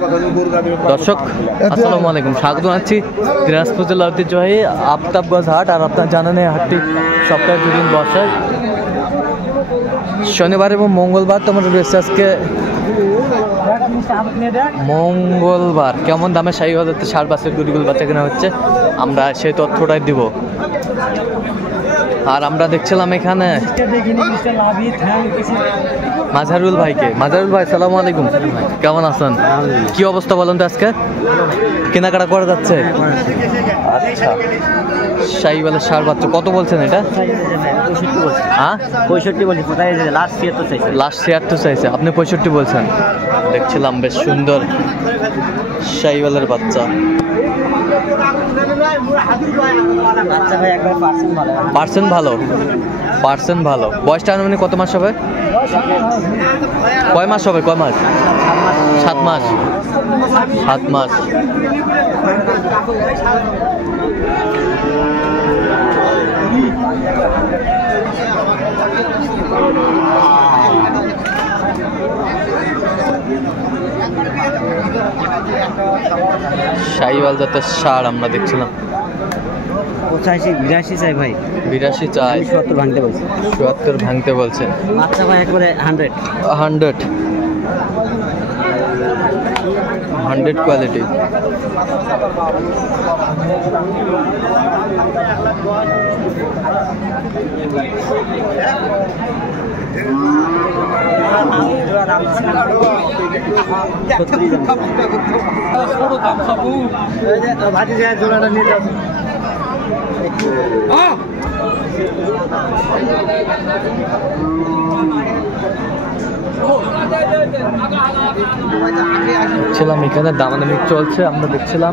দর্শক আসসালামু আলাইকুম, স্বাগত জানাচ্ছি দিনাজপুর জেলার ঐতিহ্যবাহী আফতাবগঞ্জ হাট। আর আপনারা জানেন এই হাটটি সপ্তাহে দুদিন বসে, শনিবার এবং মঙ্গলবার। তোমার রয়েছে আজকে মঙ্গলবার। কেমন দামে শাহীওয়াল ষাঁড় বাছুর গরুগুলো বাচ্চা কেনা হচ্ছে, আমরা সেই তথ্যটাই দিব। আর আমরা দেখছিলাম এখানে মাঝারুল ভাইকে। মাঝারুল ভাই সালামু আলাইকুম, কেমন আছেন? কি অবস্থা বলেন তো আজকে? কেনাকাটা করা যাচ্ছে? আচ্ছা, শাহীওয়ালের ষাঁড় বাচ্চা কত বলছেন এটা? 65 বলছি, লাস্ট 76 চাইছে, আপনি 65 বলছেন। দেখছিলাম বেশ সুন্দর শাহীওয়ালের বাচ্চা। পার্সেন্ট ভালো। বয়সটা মানে কত মাস হবে? কয় মাস হবে? 7 মাস। শাহীওয়াল জাতের ষাঁড় আমরা দেখছিলাম। 85 চাই ভাই, 82 চাই। 70 ভাঙতে বলছে। 70 ভাঙতে বলছে। আচ্ছা ভাই, একবারে 100 কোয়ালিটি। দেখছিলাম এখানে দামাদামি চলছে, আমরা দেখছিলাম।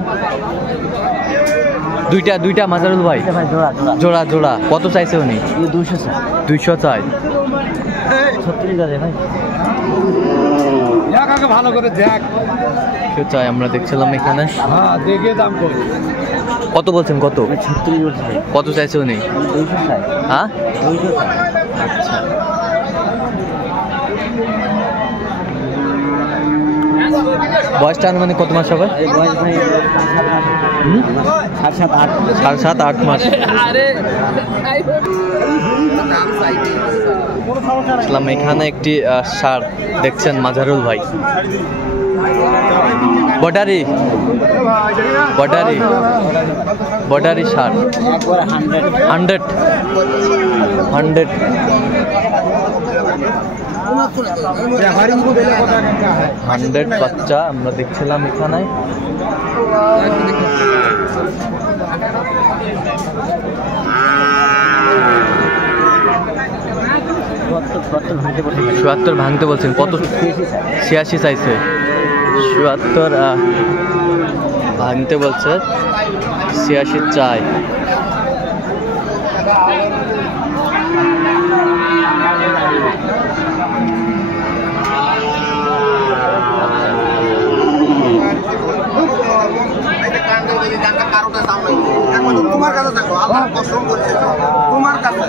দুইটা মাজারুল ভাই জোড়া কত চাইছে উনি? 200 চাই। ভালো করে দেখ চাই, আমরা দেখছিলাম এখানে। কত বলছেন? কত চাইছে উনি? 200 চাই। হ্যাঁ, 200 চাই। আচ্ছা। বয়সটা আনুমানিক কত মাস হবে? বয়স ভাই 7-8 মাস। এখানে একটি ষাঁড় দেখছেন মাঝারুল ভাই। বর্ডারি ষাঁড়। 100 বাচ্চা আমরা দেখছিলাম এখানে। চুয়াত্তর ভাঙতে বলছেন। কত? 86 চাইছে। 74 ভাঙতে বলছে, 86 চাই। তোমার কাছে থাকো, আল্লাহ কসম করছে তোমার কাছে।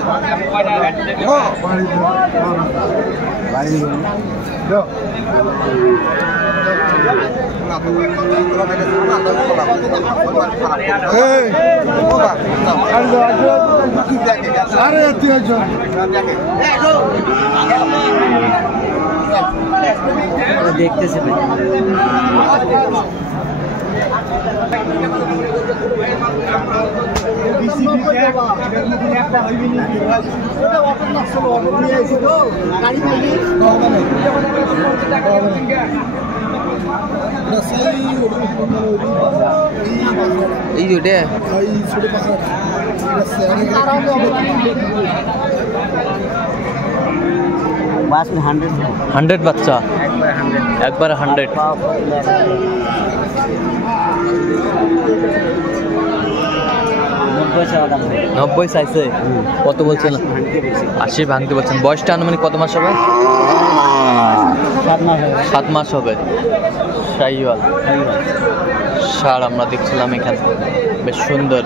দেখতেছে ভাই। এই দুটো 100 বাচ্চা, একবার 100। 90 চাইছে। কত বলছেন? 80 ভাঙতে বলছেন। বয়সটা আনুমানিক কত মাস হবে? 7 মাস হবে। শাহীওয়াল ষাঁড় আমরা দেখছিলাম এখানে, বেশ সুন্দর।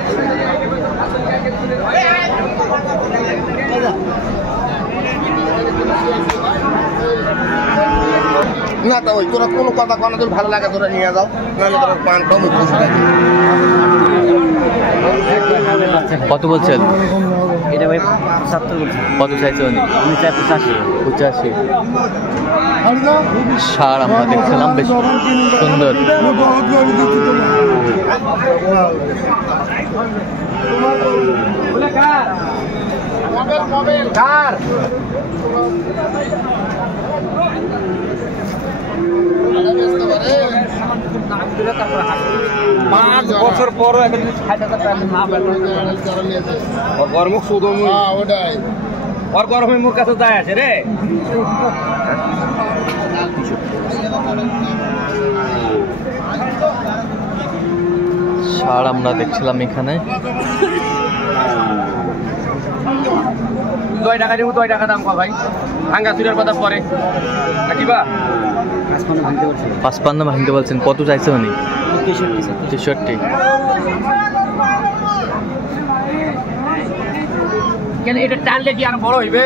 না তা ওই তোরা কোনো কথা কোনো তোর ভালো লাগে তোরা নিয়ে যাও নাহলে তোরা পান কম খুশি থাকে কত বলছেন? এটা ভাই 70 বলছে। কত চাইছে উনি? উনি চাই 85। 85। ষাঁড় আমরা দেখছিলাম, বেশ সুন্দর। বছর পর গরম শুধু ওটাই ওর গরমে মোর কাছে যায় আছে রে। ষাঁড় আমরা দেখছিলাম এখানে। 2 টাকা দিব, 2 টাকা দাম কো ভাই। ভাঙ্গা চুরের কথা পরে নাকিবা 55 ভাঙতে বলছেন। কত চাইছে উনি? 63। কেন এটা টানলে কি আর বড় হইবে?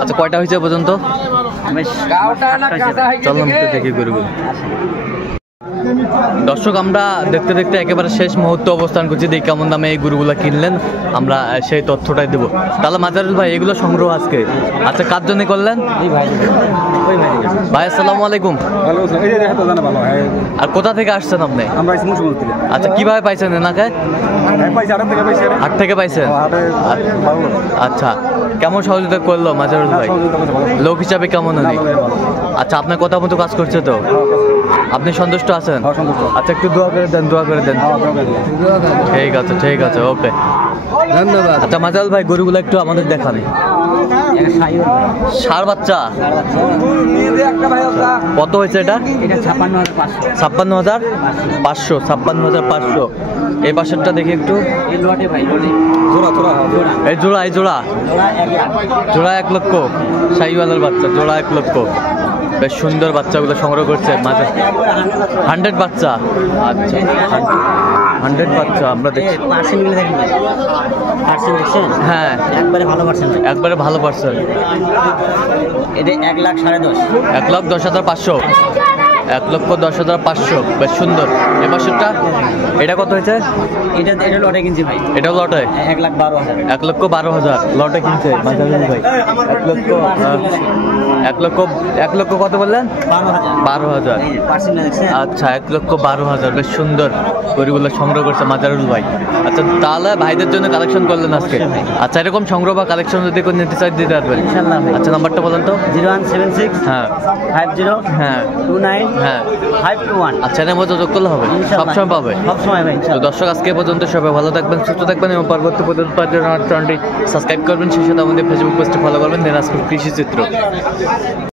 আচ্ছা, কয়টা হয়েছে পর্যন্ত? গাওটা না কাঁচা হয়ে চললাম একটু দেখি গরুগুলো। দর্শক, আমরা দেখতে দেখতে একেবারে শেষ মুহূর্তে অবস্থান করছি। দেখি কেমন দামে এই গরুগুলো কিনলেন, আমরা সেই তথ্যটাই দেবো। তাহলে মাজারুল ভাই, এগুলো সংগ্রহ আজকে আচ্ছা কার জন্য করলেন? ভাই আসসালামু আলাইকুম। আর কোথা থেকে আসছেন আপনি? আচ্ছা, কিভাবে পাইছেন এনাকে? হাট থেকে পাইছেন। আচ্ছা, কেমন সহযোগিতা করলো মাজারুল ভাই? লোক হিসাবে কেমন উনি? আচ্ছা, আপনার কথা মতো কাজ করছে তো? আপনি সন্তুষ্ট আছেন? আচ্ছা, একটু দোয়া করে দেন, দোয়া করে দেন। ঠিক আছে, ঠিক আছে, ওকে, ধন্যবাদ। আচ্ছা মাজারুল ভাই, গরুগুলো একটু আমাদের দেখান। ষাঁড় বাচ্চা কত হয়েছে এটা? 56,500। 56,500। এই পাশেরটা দেখি একটু। এই জোড়া, এই জোড়া 1 লক্ষ। শাহিওয়ালের বাচ্চা, জোড়া 1 লক্ষ। বেশ সুন্দর বাচ্চাগুলো সংগ্রহ করছে মাঝে। 100 বাচ্চা। আচ্ছা, 100 বাচ্চা আমরা দেখছি। হ্যাঁ, একবারে ভালো পার্সেন্ট। এটা 1,10,500। 1,10,500। 1,10,500। বেশ সুন্দর। এবার সেটা, এটা কত হয়েছে? এটা লটে কিনছি ভাই। এটাও লটে 1,12,000। 1,12,000 লটে কিনছে মাজারুল ভাই। 1 লক্ষ কত বললেন? 12,000। আচ্ছা, 1,12,000। বেশ সুন্দর গরুগুলো সংগ্রহ করছে মাজারুল ভাই। আচ্ছা, তাহলে ভাইদের জন্য কালেকশন করলেন আজকে। আচ্ছা, এরকম সংগ্রহ বা কালেকশন যদি কোনো নিতে চাই দিতে পারবেন? আচ্ছা, নাম্বারটা বলেন তো। 0176 হ্যাঁ 50 হ্যাঁ 29 হ্যাঁ 521। আচ্ছা, এর মধ্যে যোগ করলে হবে? সবসময় পাবে? সবসময় ভাই। তো দর্শক, আজকে পর্যন্ত সবাই ভালো থাকবেন, সুস্থ থাকবেন এবং পরবর্তী পর্যন্ত পাওয়ার জন্য আমার চ্যানেলটি সাবস্ক্রাইব করবেন। সেই সাথে আমাদের ফেসবুক পেজটি ফলো করবেন, দিনাজপুর কৃষি চিত্র।